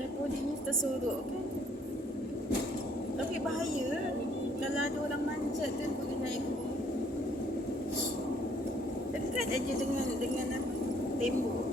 lepas dia ni tersorok kan. Tapi bahaya kalau ada orang manjat tu pergi naik. Dekat aja dengan dengan apa? Tembok.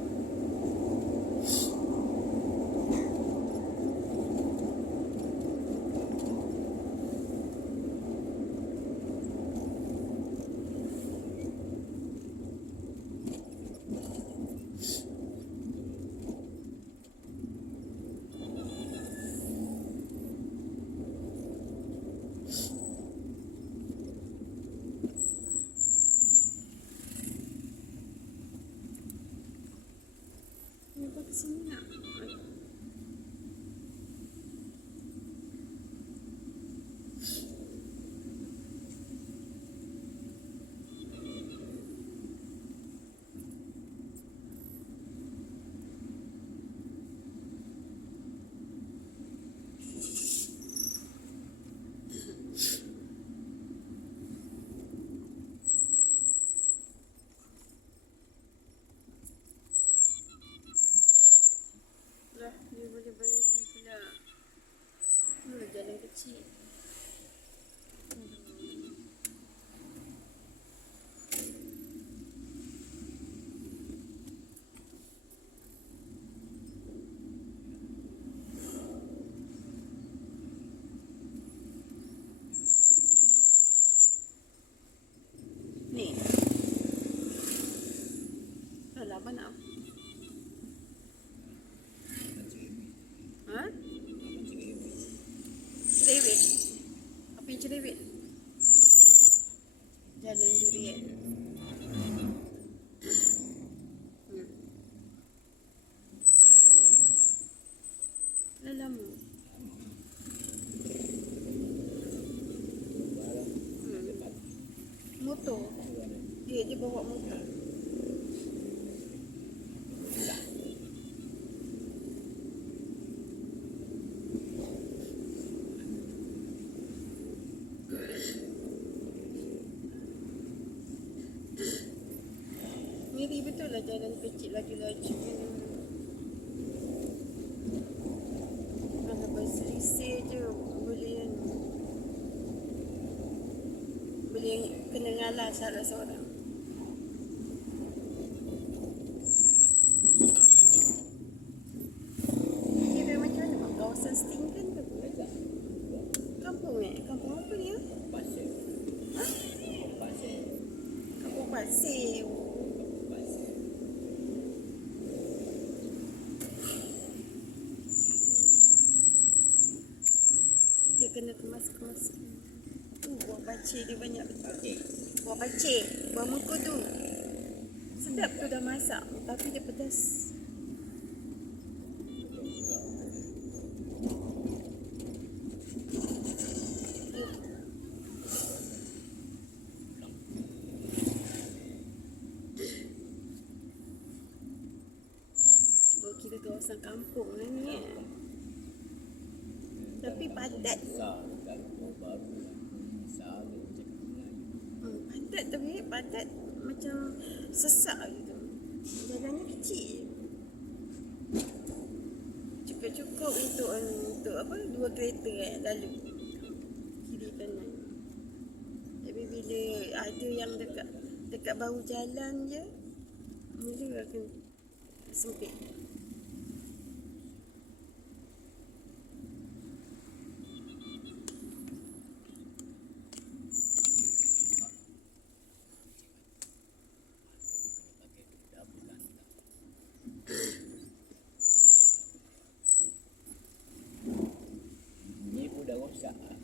Jalan durian. Lah jalan kecil laju-laju ni. Kalau berselisih je boleh boleh kena ngalah salah seorang. Kampung Pasir. Pasir. Dia kena kemas-kemas. Tu buah bacik dia banyak betul. Okey. Buah buah muka tu. Sedap tu dah masak, tapi dia pedas. Oh, kita kawasan kampung lah ni eh. Tapi padat. Rumah baru. Besar dia macam kenal. Padat tapi padat macam sesak gitu. Jalannya kecil. Cukup-cukup untuk untuk apa? Dua kereta eh lalu. Kiri kanan. Tapi bila ada yang dekat dekat bahu jalan je mula akan sempit. Ni pun dah rosak. ah.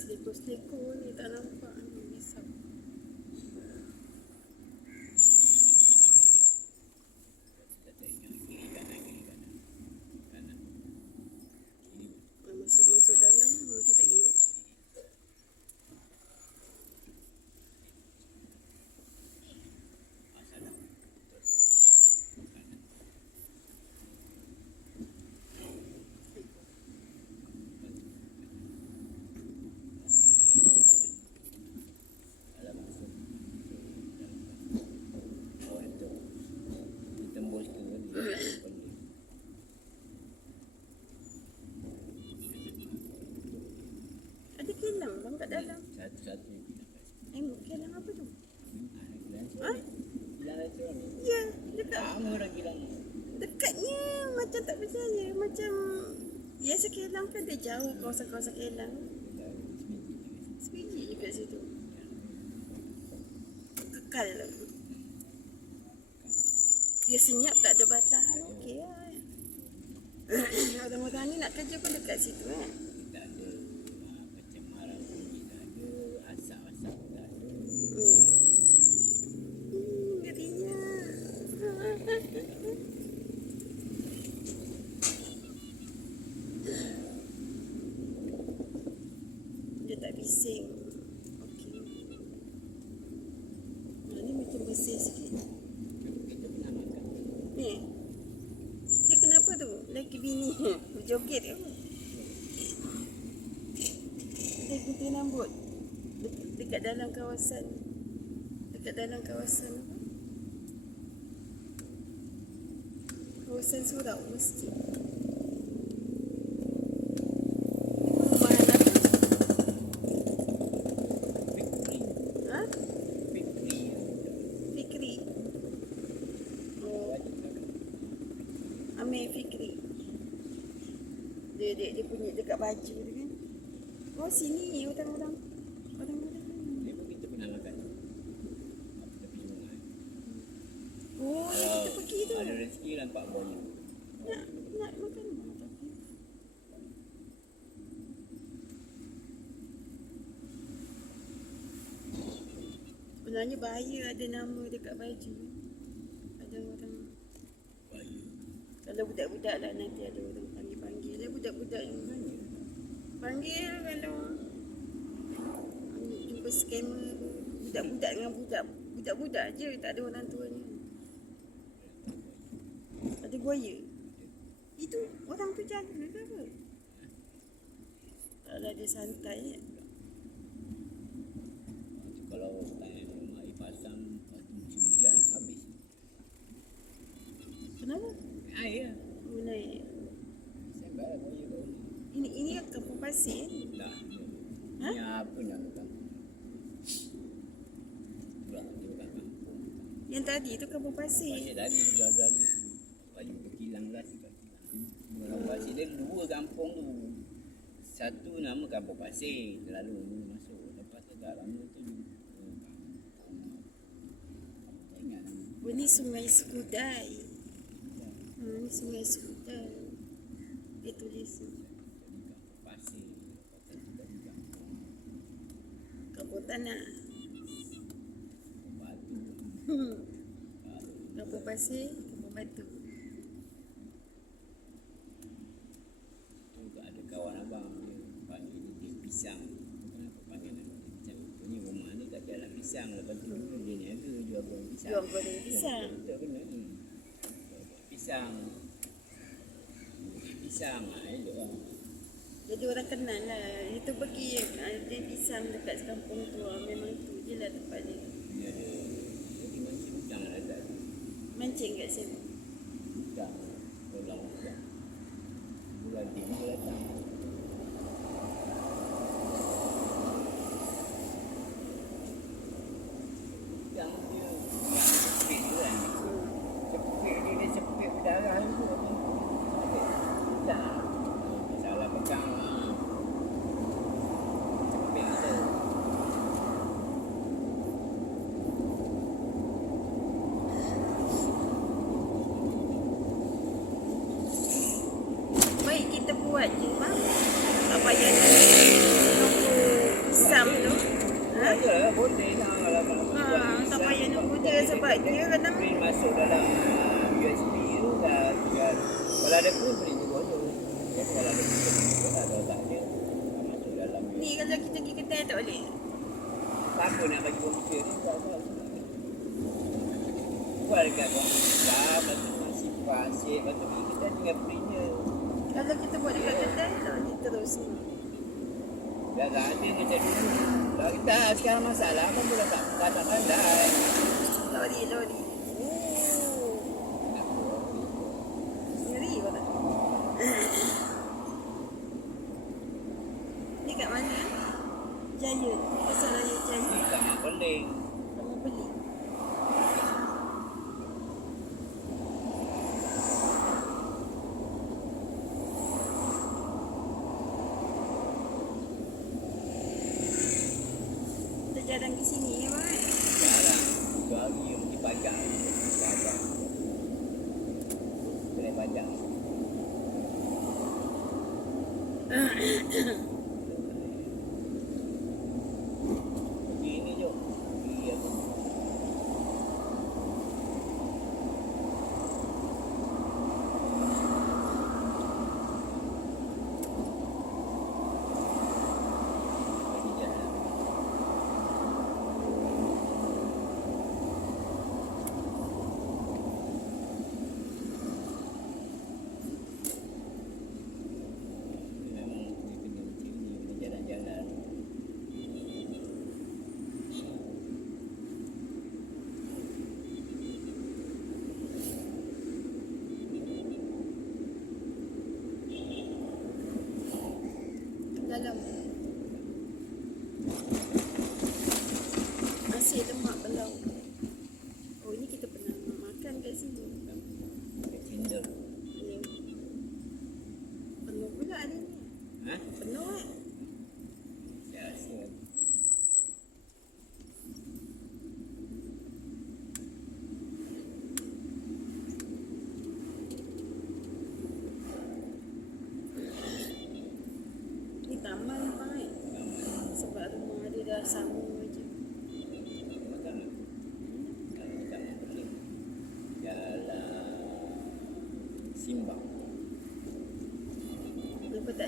Kat selekor-selekor ni tak nampak lama lagi lama dekatnya macam tak percaya macam ya biasa kelang kan dia jauh kawasan-kawasan kelang. Sepiji juga situ. Kekal lah. dia senyap tak ada batas. Okey lah. Orang-orang ni nak kerja pun dekat situ kan eh. Joget ke? Dia gunting rambut. Dekat, dekat dalam kawasan. Dekat dalam kawasan? Kawasan surau masjid. Perumahan apa? Fikri. Ha? Fikri. Fikri. Oh. Amir Fikri. Dia, dia, dia punya dekat baju tu kan. Oh sini. Orang-orang. Dia pun kita pernah. Oh yang kita pergi tu. Ada rezeki nampak buaya. Nak, nak makan mana tapi. Sebenarnya bahaya ada nama dekat baju. Ada orang Buaya. Kalau budak-budak lah nanti ada orang panggil-panggil lah budak-budak yang panggil kalau jumpa scammer budak-budak dengan budak budak-budak je tak ada orang tuanya ada buaya. Itu orang tu jaga ke apa? Taklah dia santai ya. Kalau time air pasang, lepas tu musim hujan habis. kenapa? Air lah. oh, naik Sampai lah buaya kau ni. ini ini kampung pasir Tak. Ha? Ni apa nak kata? Kampung. yang tadi tu kampung pasir Pasir tadi juga ada baju berkilang lah sikit kilang. Pasir dia dua kampung tu. Satu nama kampung pasir. Lalu ni masuk. Lepas tu tak lama tu dia oh, kampung. Ni sungai Sekudai hmm, sungai Sekudai dia tulis ni. Jadi kampung pasir. Lepas tu tadi kampung tanah batu. hmm. Pasir kampung batu tu ada kawan abang dia panggil dia, dia pisang. Kenapa panggil nama dia pisang? Ni rumah ni tak ada pisang. Lepas tu dia niaga jual goreng pisang. jual goreng pisang Betul benar. Hmm. Pisang. Pisang. Ah, jadi orang kenal lah. Itu pergi ah, dia pisang dekat kampung tu. Ah, memang tu je lah tempat dia. Dia ada udang lah tak. mancing kat sini buat je bang tak payah nak nunggu pisang tu ha? Ya, boleh lah kalau Ha, tak payah nunggu dia sebab dia kadang- print masuk dalam uh, USB tu dah tinggal kalau ada print boleh juga tu ya, kalau ada print boleh juga lah kalau tak ada masuk dalam ni kalau kita pergi kedai tak boleh siapa nak bagi komputer ni tak tahu buat dekat komputer lepas tu masih pasir lepas tu pergi kedai tinggal print je kalau kita buat dekat kedai boleh terus. Ni dah ada macam dulu kalau kita sekarang masalah kan boleh tak tak tak pandai lori lori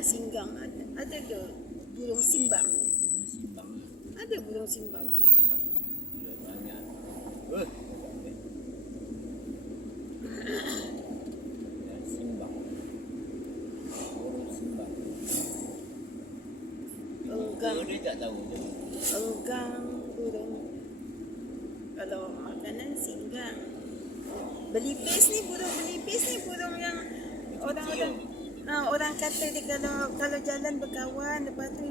Tak singgang? Ada, ada ke burung simbang? Ada burung simbang. Bila banyak. Eh, Jalan Simbang. Jalan Simbang. Enggang. Dia tak tahu. Enggang burung. Kalau makanan singgang. Belipis ni burung belipis ni burung yang orang-orang orang kata dia kalau kalau jalan berkawan lepas tu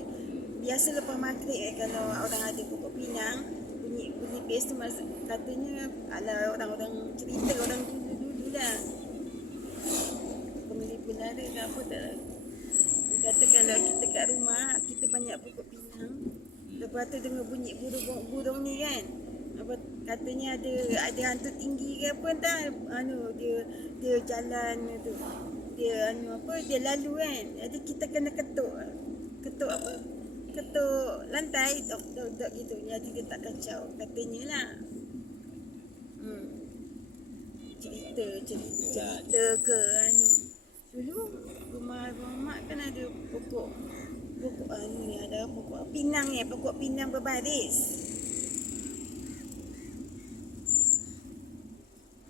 biasa lepas maghrib eh, kalau orang ada pokok pinang bunyi belipis tu mas, katanya ala orang-orang cerita orang dulu-dulu lah. Pemilik belara ke apa tak dia kata kalau kita kat rumah kita banyak pokok pinang. Lepas tu dengar bunyi burung burung ni kan. Apa katanya ada ada hantu tinggi ke apa entah anu dia dia jalan tu dia anu apa dia lalu kan. Jadi kita kena ketuk ketuk apa ketuk lantai dok dok dok gitu. Jadi dia tak kacau katanya lah. Hmm. cerita cerita cerita ke anu. Dulu rumah rumah mak kan ada pokok pokok anu ni ada pokok pinang ni pokok pinang berbaris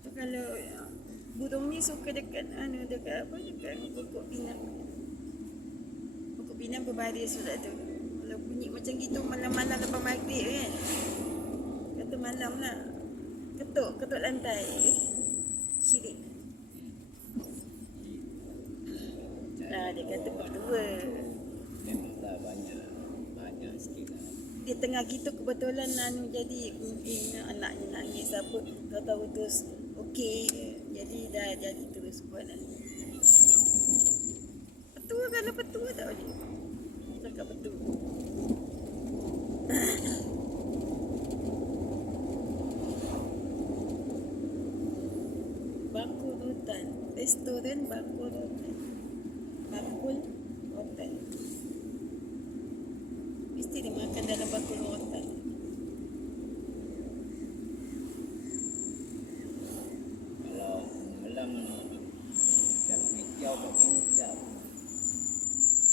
tu kalau uh, burung ni suka dekat anu dekat apa dekat pokok pinang pokok pinang berbaris pula tu kalau bunyi macam gitu malam-malam lepas maghrib kan kata malam lah ketuk ketuk lantai syirik Nah, dia kata berdua. Memanglah banyak. Banyak sikit lah. Dia tengah gitu kebetulan anu jadi mungkin anaknya nangis apa tak tahu terus okey jadi dah jadi terus buat anu. Betul kalau betul tak boleh. Cakap betul. Bakul hutan. Restoran bakul hutan. Bakul hutan. Mesti dia makan dalam bakul rotan. Kalau malam Macam kuih kat sini sedap.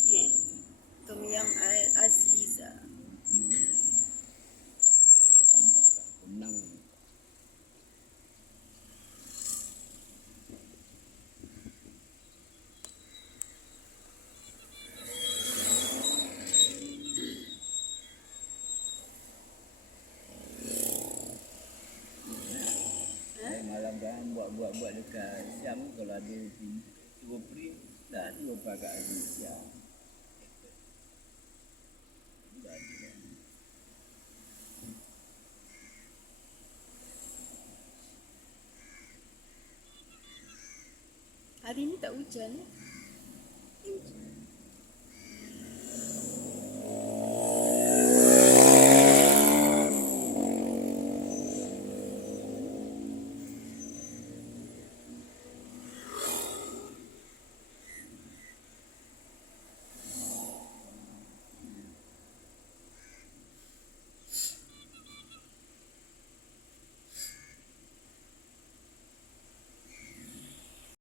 Eh. Tom Yam Al- Azliza. Tambah kat Penang. Saya malam buat-buat-buat dekat Siam kalau ada dua print dah dua pakai lagi Siam. Hari ni tak hujan eh?